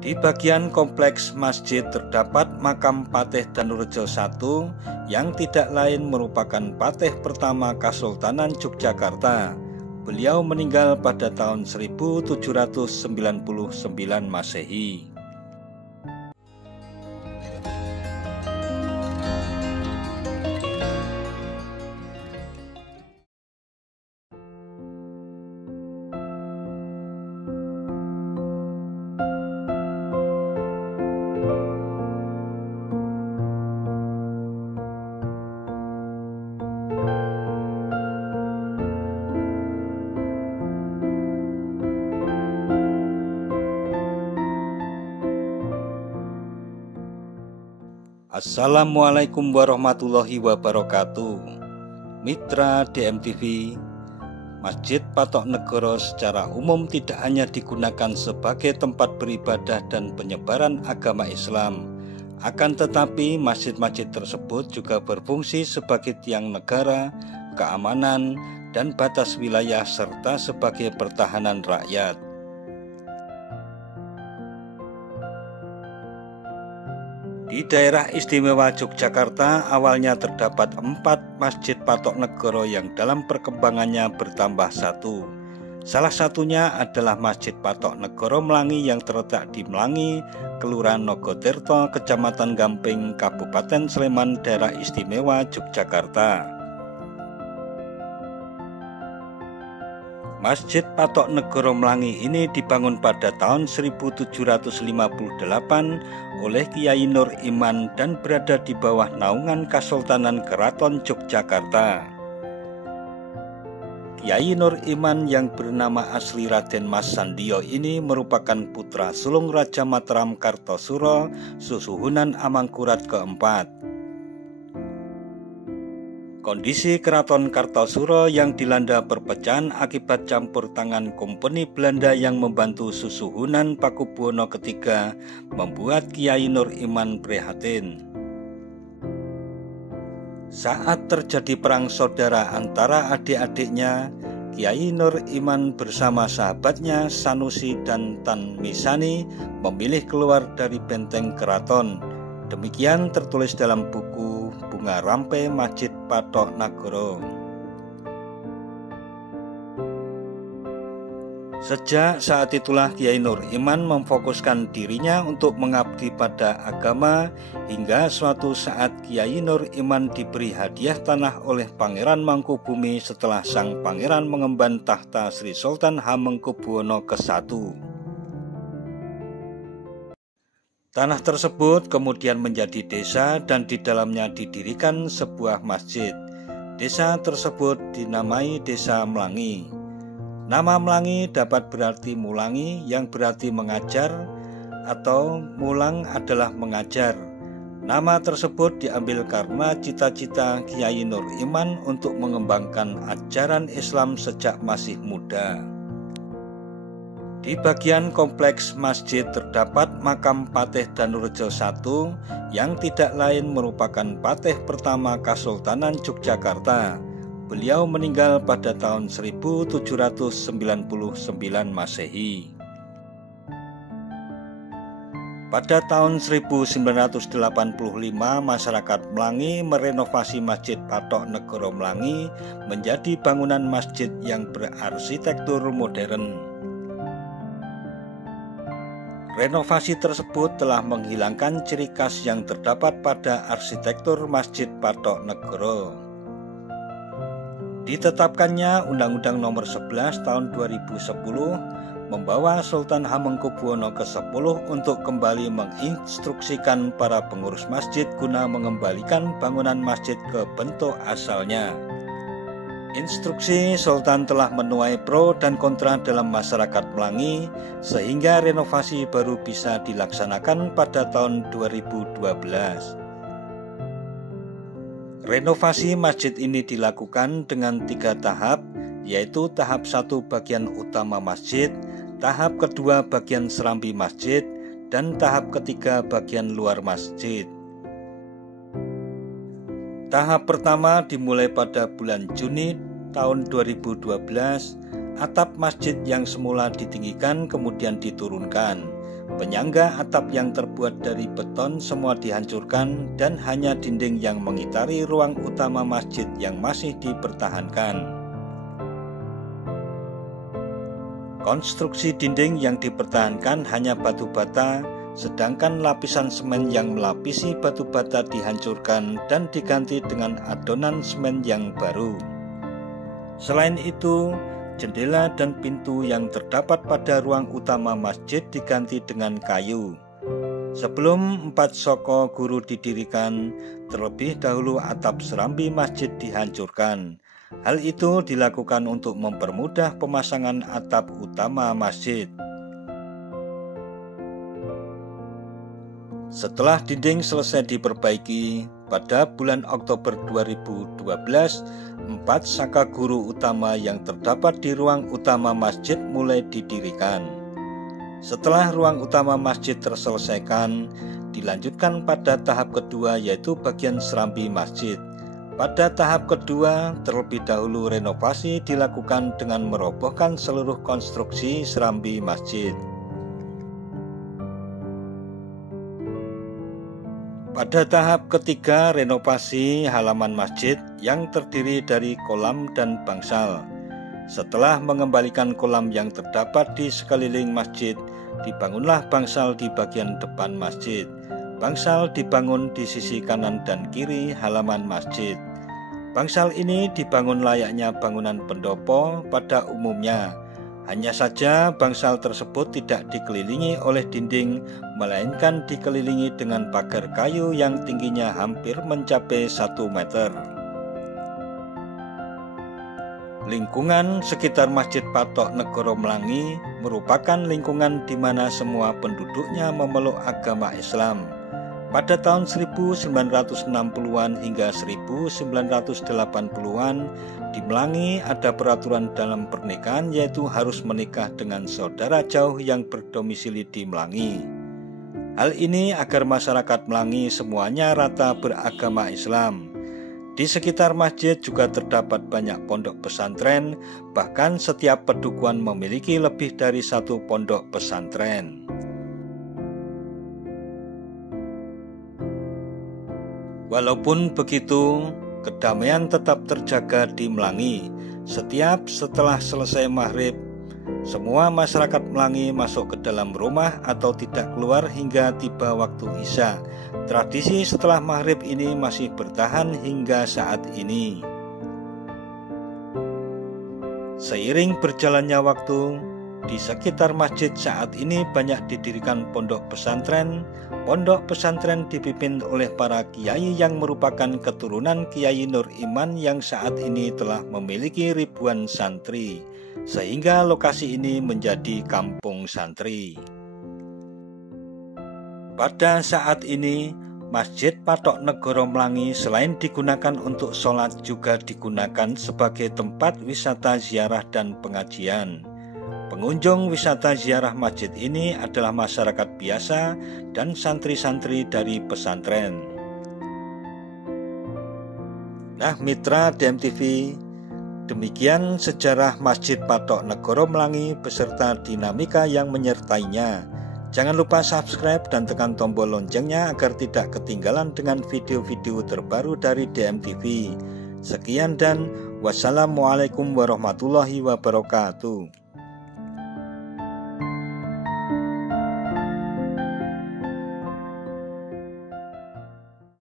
Di bagian kompleks masjid terdapat makam Patih Danurejo I yang tidak lain merupakan patih pertama Kesultanan Yogyakarta. Beliau meninggal pada tahun 1799 Masehi. Assalamualaikum warahmatullahi wabarakatuh. Mitra DMTV, Masjid Patok Negoro secara umum tidak hanya digunakan sebagai tempat beribadah dan penyebaran agama Islam, akan tetapi masjid-masjid tersebut juga berfungsi sebagai tiang negara, keamanan, dan batas wilayah serta sebagai pertahanan rakyat. Di daerah istimewa Yogyakarta awalnya terdapat 4 Masjid Patok Negoro yang dalam perkembangannya bertambah 1. Salah satunya adalah Masjid Patok Negoro Melangi yang terletak di Melangi, Kelurahan Nogotirto, Kecamatan Gamping, Kabupaten Sleman, daerah istimewa Yogyakarta. Masjid Patok Negoro Melangi ini dibangun pada tahun 1758 oleh Kiai Nur Iman dan berada di bawah naungan Kesultanan Keraton Yogyakarta. Kiai Nur Iman yang bernama asli Raden Mas Sandio ini merupakan putra sulung Raja Mataram Kartosuro Susuhunan Amangkurat keempat. Kondisi Keraton Kartosuro yang dilanda perpecahan akibat campur tangan Kompeni Belanda yang membantu Susuhunan Pakubuwono III membuat Kiai Nur Iman prihatin. Saat terjadi perang saudara antara adik-adiknya, Kiai Nur Iman bersama sahabatnya Sanusi dan Tan Misani memilih keluar dari benteng keraton. Demikian tertulis dalam buku Bunga Rampe Masjid Patok Negoro. Sejak saat itulah Kiai Nur Iman memfokuskan dirinya untuk mengabdi pada agama, hingga suatu saat Kiai Nur Iman diberi hadiah tanah oleh Pangeran Mangkubumi setelah sang pangeran mengemban tahta Sri Sultan Hamengkubuwono ke-1. Tanah tersebut kemudian menjadi desa dan di dalamnya didirikan sebuah masjid. Desa tersebut dinamai Desa Melangi. Nama Melangi dapat berarti mulangi yang berarti mengajar, atau mulang adalah mengajar. Nama tersebut diambil karena cita-cita Kiai Nur Iman untuk mengembangkan ajaran Islam sejak masih muda. Di bagian kompleks masjid terdapat makam Patih Danurejo I yang tidak lain merupakan patih pertama Kesultanan Yogyakarta. Beliau meninggal pada tahun 1799 Masehi. Pada tahun 1985 masyarakat Melangi merenovasi Masjid Patok Negoro Melangi menjadi bangunan masjid yang berarsitektur modern. Renovasi tersebut telah menghilangkan ciri khas yang terdapat pada arsitektur Masjid Patok Negoro. Ditetapkannya Undang-Undang Nomor 11 Tahun 2010 membawa Sultan Hamengkubuwono ke-10 untuk kembali menginstruksikan para pengurus masjid guna mengembalikan bangunan masjid ke bentuk asalnya. Instruksi Sultan telah menuai pro dan kontra dalam masyarakat Melangi, sehingga renovasi baru bisa dilaksanakan pada tahun 2012. Renovasi masjid ini dilakukan dengan 3 tahap, yaitu tahap 1 bagian utama masjid, tahap kedua bagian serambi masjid, dan tahap ketiga bagian luar masjid. Tahap pertama dimulai pada bulan Juni tahun 2012. Atap masjid yang semula ditinggikan kemudian diturunkan. Penyangga atap yang terbuat dari beton semua dihancurkan dan hanya dinding yang mengitari ruang utama masjid yang masih dipertahankan. Konstruksi dinding yang dipertahankan hanya batu bata, sedangkan lapisan semen yang melapisi batu bata dihancurkan dan diganti dengan adonan semen yang baru. Selain itu, jendela dan pintu yang terdapat pada ruang utama masjid diganti dengan kayu. Sebelum 4 soko guru didirikan, terlebih dahulu atap serambi masjid dihancurkan. Hal itu dilakukan untuk mempermudah pemasangan atap utama masjid. Setelah dinding selesai diperbaiki, pada bulan Oktober 2012, 4 saka guru utama yang terdapat di ruang utama masjid mulai didirikan. Setelah ruang utama masjid terselesaikan, dilanjutkan pada tahap kedua, yaitu bagian serambi masjid. Pada tahap kedua, terlebih dahulu renovasi dilakukan dengan merobohkan seluruh konstruksi serambi masjid. Pada tahap ketiga, renovasi halaman masjid yang terdiri dari kolam dan bangsal. Setelah mengembalikan kolam yang terdapat di sekeliling masjid, dibangunlah bangsal di bagian depan masjid. Bangsal dibangun di sisi kanan dan kiri halaman masjid. Bangsal ini dibangun layaknya bangunan pendopo pada umumnya. Hanya saja bangsal tersebut tidak dikelilingi oleh dinding, melainkan dikelilingi dengan pagar kayu yang tingginya hampir mencapai 1 meter. Lingkungan sekitar Masjid Patok Negoro Mlangi merupakan lingkungan di mana semua penduduknya memeluk agama Islam. Pada tahun 1960-an hingga 1980-an, di Mlangi ada peraturan dalam pernikahan, yaitu harus menikah dengan saudara jauh yang berdomisili di Mlangi. Hal ini agar masyarakat Mlangi semuanya rata beragama Islam. Di sekitar masjid juga terdapat banyak pondok pesantren, bahkan setiap pedukuhan memiliki lebih dari 1 pondok pesantren. Walaupun begitu, kedamaian tetap terjaga di Mlangi. Setelah selesai maghrib, semua masyarakat Mlangi masuk ke dalam rumah atau tidak keluar hingga tiba waktu Isya. Tradisi setelah maghrib ini masih bertahan hingga saat ini. Seiring berjalannya waktu, di sekitar masjid saat ini banyak didirikan pondok pesantren. Pondok pesantren dipimpin oleh para kiai yang merupakan keturunan Kiai Nur Iman yang saat ini telah memiliki ribuan santri, sehingga lokasi ini menjadi kampung santri. Pada saat ini, Masjid Patok Negoro Mlangi selain digunakan untuk sholat juga digunakan sebagai tempat wisata ziarah dan pengajian. Pengunjung wisata ziarah masjid ini adalah masyarakat biasa dan santri-santri dari pesantren. Nah, mitra DMTV, demikian sejarah Masjid Patok Negoro Mlangi beserta dinamika yang menyertainya. Jangan lupa subscribe dan tekan tombol loncengnya agar tidak ketinggalan dengan video-video terbaru dari DMTV. Sekian dan wassalamualaikum warahmatullahi wabarakatuh.